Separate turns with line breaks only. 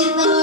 to me.